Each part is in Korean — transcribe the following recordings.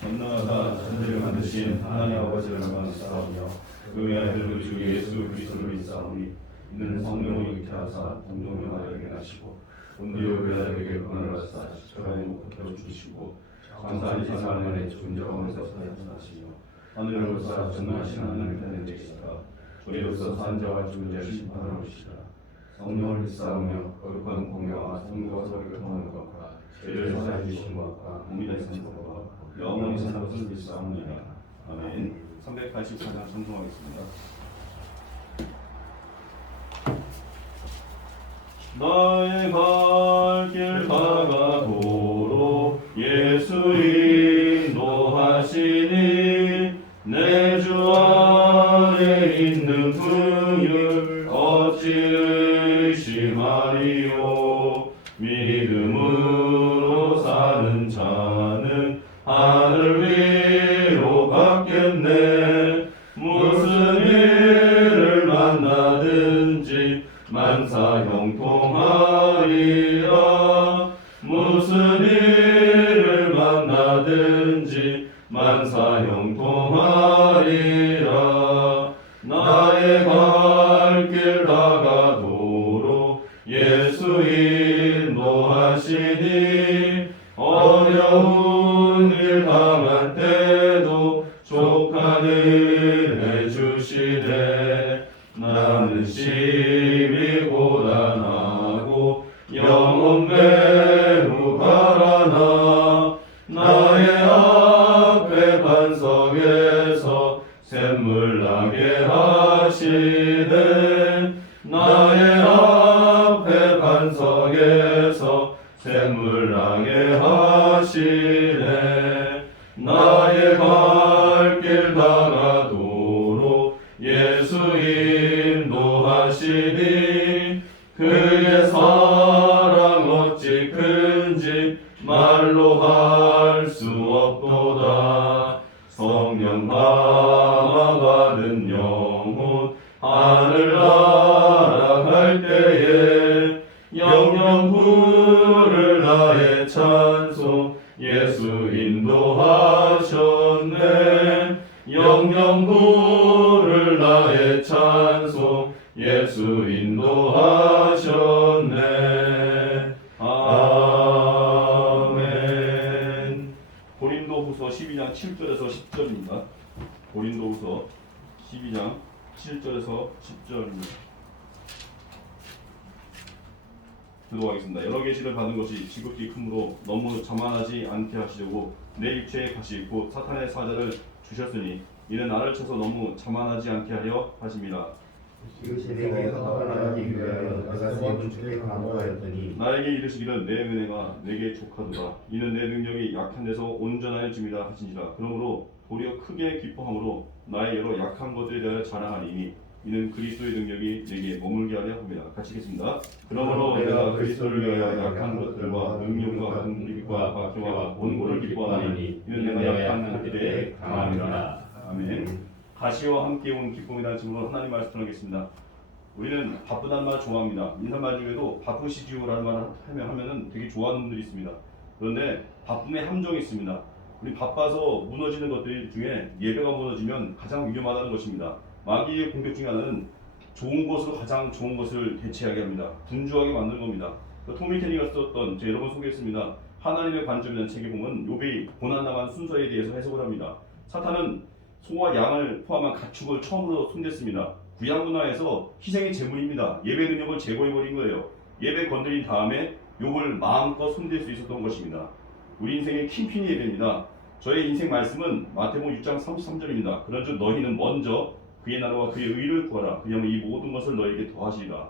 전능하사 천지를 만드신 하나님 아버지를 영광하사오며 그의 아들 주 예수 그리스도를 믿사오니 이는 성령을 잉태하사 동정녀마리아에게 나시고 본디오 빌라도에게 고난을 받사 십자가에 못 박혀 죽으시고 장사한 사흘 만에 죽은 자 가운데서 살아나시며 하늘로서 전능하신 하나님의 편에 계시다. 저희로서 산 자와 죽은 자를 심판하러 오시라. 성령을 믿사오며 거룩한 공회와 성도와 서로를 통하는 것과 죄를 사하여 주신 것과 몸이 되신 것과 영원히 사는 것을 믿사옵니다. 아멘. 384장 찬송하겠습니다. 나의 갈 길 다가도록 예수 인도하시니 내 주 안에 있는 긍휼 어찌 의심하리요. 믿음으로 사는 자는 하늘 위로 갔겠네. 무슨 일을 만나든지 만사 형통하리라. 무슨 일을 만나든지 만사 형통하리라. 나의 갈 길 다가도록 예수 인도하시니 어려운 일 당할 때도 족하는 해주시되 나는 심히 고단하고 영혼 매우 가라나. 나의 앞에 반석에서 샘물 나게 하시되 나의 앞에 반석에서 샘물 나게 하시네. 나의 갈 길 다가도록 예수 인도하시니 그의 사랑 어찌 큰지 말로 할 수 없도다. 성령 감화 받은 영혼 하늘 날아갈 때에 영영 부를 나의 찬송 예수 인도하셨네. 영영 부를 나의 찬송 예수 인도하셨네. 아멘. 고린도후서 12장 7절에서 10절입니다. 고린도후서 12장 7절에서 10절입니다. 기도하겠습니다. 여러 계시를 받은 것이 지극히 크므로 너무 자만하지 않게 하시려고 내 육체에 가시 곧 사탄의 사자를 주셨으니 이는 나를 쳐서 너무 자만하지 않게 하려 하심이라. 이것이 내게 허락하기 위하여 내가 세번 주께 간구하였더니 나에게 이르시기를 내 은혜가 내게 족하도다. 이는 내 능력이 약한 데서 온전하여 짐이다 하신지라. 그러므로 도리어 크게 기뻐함으로 나의 여러 약한 것들에 대하여 자랑하리니 이는 그리스도의 능력이 내게 머물게 하려 합니다. 같이 읽겠습니다. 그러므로 내가 그리스도를 위하여 약한 것들과 능력과 궁핍과 박해와 원고를 기뻐하니 이는 내가 약한 것들에 강함이라. 아멘. 가시와 함께 온 기쁨이라는 제목으로 하나님 말씀 전하겠습니다. 우리는 바쁘다는 말 좋아합니다. 인사말 중에도 바쁘시지요라는 말을 하면은 되게 좋아하는 분들이 있습니다. 그런데 바쁨의 함정이 있습니다. 우리 바빠서 무너지는 것들 중에 예배가 무너지면 가장 위험하다는 것입니다. 마귀의 공격 중에 하나는 좋은 것으로 가장 좋은 것을 대체하게 합니다. 분주하게 만드는 겁니다. 토미 케니가 썼던, 제가 여러 번 소개했습니다. 하나님의 관점이라는 책에 보면 욥이 고난당한 순서에 대해서 해석을 합니다. 사탄은 소와 양을 포함한 가축을 처음으로 손댔습니다. 구약 문화에서 희생이 제물입니다. 예배 능력을 제거해버린 거예요. 예배 건드린 다음에 욥을 마음껏 손댈 수 있었던 것입니다. 우리 인생의 킹핀이 예배입니다. 저의 인생 말씀은 마태복음 6장 33절입니다. 그런즉 너희는 먼저 그의 나라와 그의 의를 구하라. 그리하면 이 모든 것을 너에게 더하시리라.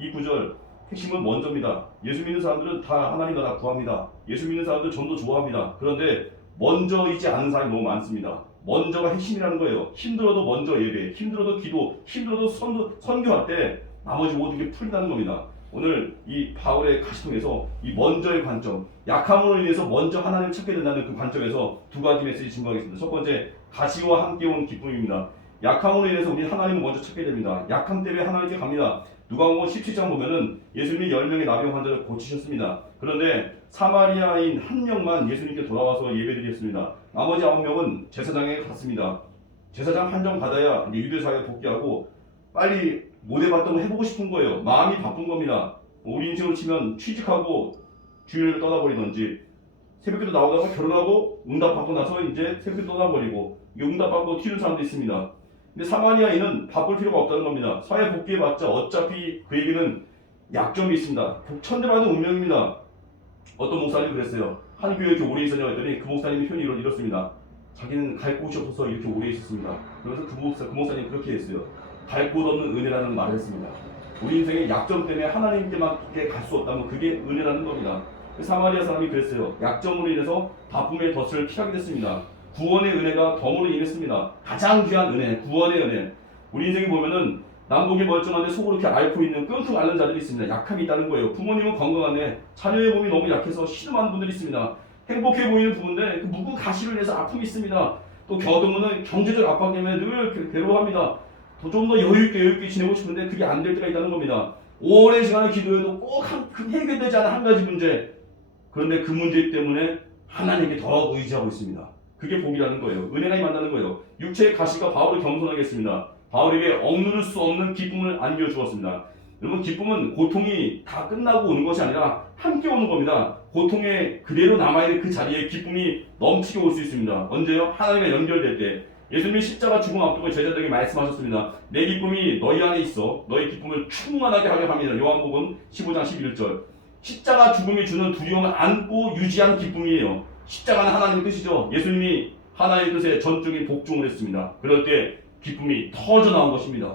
이 구절 핵심은 먼저입니다. 예수 믿는 사람들은 다 하나님 나라 구합니다. 예수 믿는 사람들 전도 좋아합니다. 그런데 먼저이지 않은 사람이 너무 많습니다. 먼저가 핵심이라는 거예요. 힘들어도 먼저 예배, 힘들어도 기도, 힘들어도 선교할 때 나머지 모든 게 풀린다는 겁니다. 오늘 이 바울의 가시통에서 이 먼저의 관점, 약함으로 인해서 먼저 하나님을 찾게 된다는 그 관점에서 두 가지 메시지 증거하겠습니다. 첫 번째, 가시와 함께 온 기쁨입니다. 약함으로 인해서 우리 하나님을 먼저 찾게 됩니다. 약함 때문에 하나님께 갑니다. 누가복음 17장 보면은 예수님이 10명의 나병 환자를 고치셨습니다. 그런데 사마리아인 한 명만 예수님께 돌아와서 예배드렸습니다. 나머지 9명은 제사장에 갔습니다. 제사장 판정 받아야 이제 유대 사회에 복귀하고 빨리 못 해봤던 거 해보고 싶은 거예요. 마음이 바쁜 겁니다. 우리 인생으로 치면 취직하고 주일을 떠나버리던지 새벽기도 나오다가 결혼하고 응답받고 나서 이제 새벽기도 떠나버리고 응답받고 튀는 사람도 있습니다. 근데 사마리아인은 바쁠 필요가 없다는 겁니다. 사회 복귀해봤자 어차피 그에게는 약점이 있습니다. 천대받은 운명입니다. 어떤 목사님이 그랬어요. 한 교회에 이렇게 오래 있었냐고 했더니 그 목사님이 표현이 이렇습니다. 자기는 갈 곳이 없어서 이렇게 오래 있었습니다. 그래서 그 목사님이 그렇게 했어요. 갈 곳 없는 은혜라는 말을 했습니다. 우리 인생의 약점 때문에 하나님께밖에 갈 수 없다면 그게 은혜라는 겁니다. 사마리아 사람이 그랬어요. 약점으로 인해서 바쁨의 덫을 피하게 됐습니다. 구원의 은혜가 덤으로 인했습니다. 가장 귀한 은혜, 구원의 은혜. 우리 인생에 보면은 남북이 멀쩡한데 속으로 이렇게 앓고 있는 끙끙 앓는 자들이 있습니다. 약함이 있다는 거예요. 부모님은 건강한데 자녀의 몸이 너무 약해서 신음하는 분들이 있습니다. 행복해 보이는 부부인데 그 묵은 가시를 내서 아픔이 있습니다. 또 겨우드문은 경제적 압박 때문에 늘 괴로워합니다. 좀 더 여유있게 지내고 싶은데 그게 안 될 때가 있다는 겁니다. 오랜 시간을 기도해도 꼭 해결되지 않은 한 가지 문제. 그런데 그 문제 때문에 하나님께 더 의지하고 있습니다. 그게 복이라는 거예요. 은혜가 임한다는 거예요. 육체의 가시가 바울을 겸손하게 했습니다. 바울에게 억누를 수 없는 기쁨을 안겨주었습니다. 여러분, 기쁨은 고통이 다 끝나고 오는 것이 아니라 함께 오는 겁니다. 고통에 그대로 남아있는 그 자리에 기쁨이 넘치게 올 수 있습니다. 언제요? 하나님과 연결될 때. 예수님이 십자가 죽음 앞두고 제자들에게 말씀하셨습니다. 내 기쁨이 너희 안에 있어 너희 기쁨을 충만하게 하려 합니다. 요한복음 15장 11절. 십자가 죽음이 주는 두려움을 안고 유지한 기쁨이에요. 십자가는 하나님의 뜻이죠. 예수님이 하나님의 뜻에 전적인 복종을 했습니다. 그럴 때 기쁨이 터져 나온 것입니다.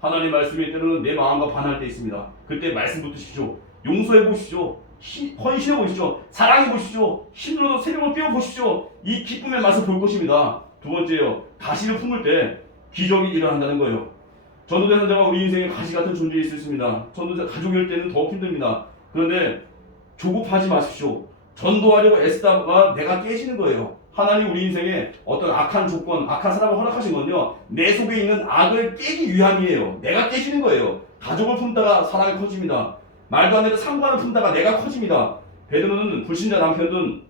하나님 말씀이 때로는 내 마음과 반할 때 있습니다. 그때 말씀 붙으십시오. 용서해 보십시오. 헌신해 보십시오. 사랑해 보십시오. 힘들어도 새벽을 깨워 보십시오. 이 기쁨의 맛을 볼 것입니다. 두 번째요, 가시를 품을 때 기적이 일어난다는 거예요. 전도된 사자가 우리 인생에 가시 같은 존재일 수 있습니다. 전도자 가족일 때는 더 힘듭니다. 그런데 조급하지 마십시오. 전도하려고 애쓰다가 내가 깨지는 거예요. 하나님 우리 인생에 어떤 악한 조건, 악한 사람을 허락하신 건요, 내 속에 있는 악을 깨기 위함이에요. 내가 깨지는 거예요. 가족을 품다가 사랑이 커집니다. 말도 안 되는 상관을 품다가 내가 커집니다. 베드로는 불신자 남편은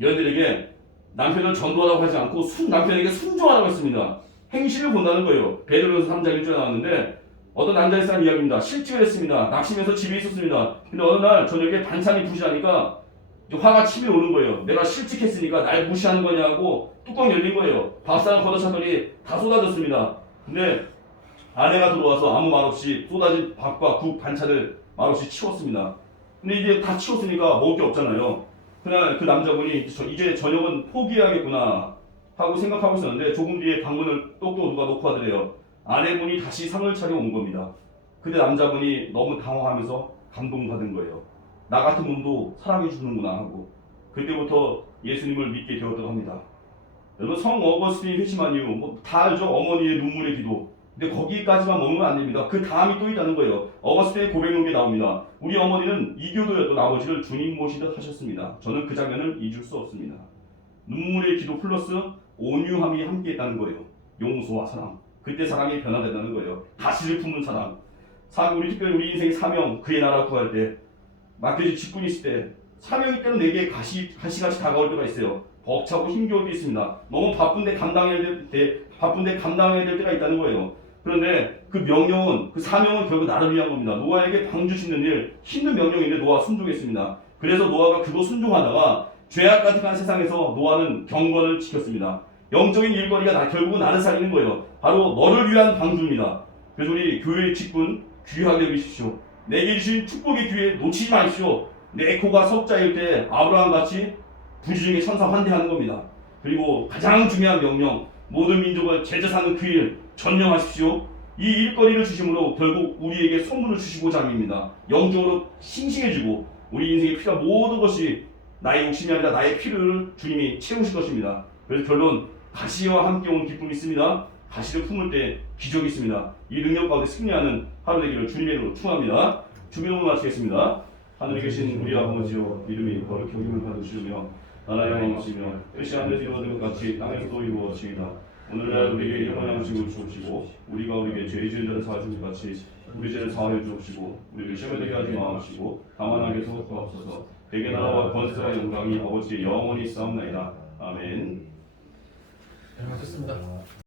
여인들에게 남편을 전도하라고 하지 않고 남편에게 순종하라고 했습니다. 행실을 본다는 거예요. 베드로에서 3장 1절에 나왔는데 어떤 남자의 사람 이야기입니다. 실직을 했습니다. 낙심해서 집에 있었습니다. 근데 어느 날 저녁에 반찬이 부실하니까 화가 치밀어 오는 거예요. 내가 실직했으니까 날 무시하는 거냐고 뚜껑 열린 거예요. 밥상을 걷어찼더니 다 쏟아졌습니다. 근데 아내가 들어와서 아무 말 없이 쏟아진 밥과 국, 반찬을 말없이 치웠습니다. 근데 이제 다 치웠으니까 먹을 게 없잖아요. 그날 그 남자분이 이제 저녁은 포기해야겠구나 하고 생각하고 있었는데 조금 뒤에 방문을 똑똑 누가 놓고 하더래요. 아내분이 다시 상을 차려 온 겁니다. 근데 남자분이 너무 당황하면서 감동받은 거예요. 나 같은 놈도 사랑해 주는구나 하고 그때부터 예수님을 믿게 되었다고 합니다. 여러분, 성 어거스틴이 회심한 이유 뭐 다 알죠? 어머니의 눈물의 기도. 근데 거기까지만 머물면 안 됩니다. 그 다음이 또 있다는 거예요. 어거스틴의 고백록에 나옵니다. 우리 어머니는 이교도였던 아버지를 주님 모시듯 하셨습니다. 저는 그 장면을 잊을 수 없습니다. 눈물의 기도 플러스 온유함이 함께 있다는 거예요. 용서와 사랑. 그때 사람이 변화된다는 거예요. 가시를 품은 사람. 우리 특별히 우리 인생의 사명, 그의 나라 구할 때, 맡겨진 직분이 있을 때, 사명이 때는 내게 가시같이 다가올 때가 있어요. 벅차고 힘겨울 때 있습니다. 너무 바쁜데 감당해야 될 때가 있다는 거예요. 그런데 그 명령은, 그 사명은 결국 나를 위한 겁니다. 노아에게 방주 짓는 일, 힘든 명령인데 노아 순종했습니다. 그래서 노아가 그거 순종하다가 죄악 가득한 세상에서 노아는 경건을 지켰습니다. 영적인 일거리가 결국은 나를 살리는 거예요. 바로 너를 위한 방주입니다. 그래서 우리 교회의 직분 귀하게 여기십시오. 내게 주신 축복의 기회 놓치지 마십시오. 내 코가 석자일 때 아브라함 같이 부지중에 천사 환대하는 겁니다. 그리고 가장 중요한 명령, 모든 민족을 제자 삼는 그 일 전념하십시오. 이 일거리를 주심으로 결국 우리에게 선물을 주시고자 함입니다. 영적으로 싱싱해지고 우리 인생에 필요한 모든 것이 나의 욕심이 아니라 나의 필요를 주님이 채우실 것입니다. 그래서 결론, 가시와 함께 온 기쁨이 있습니다. 가시를 품을 때 기적이 있습니다. 이 능력 가운데 승리하는 하루 되기를 주님의 이름으로 축원합니다. 주기도문 마치겠습니다. 하늘에 계신 우리 아버지여, 이름이 거룩히 여김을 받으시며 나라의 영광이시며 뜻이 하늘에서 이루어진 것 같이 땅에서도 이루어지이다. 오늘날 우리에게 일용할 양식을 주옵시고 우리가 우리에게 죄 지은 자를 사하신 것 같이 우리 죄를 사하여 주옵시고 우리를 시험에 들게 하지 마옵시고 다만 악에서 구하옵소서. 대개 나라와 권세와 영광이 아버지의 영원히 싸움나이다. 아멘. 네, 하셨습니다.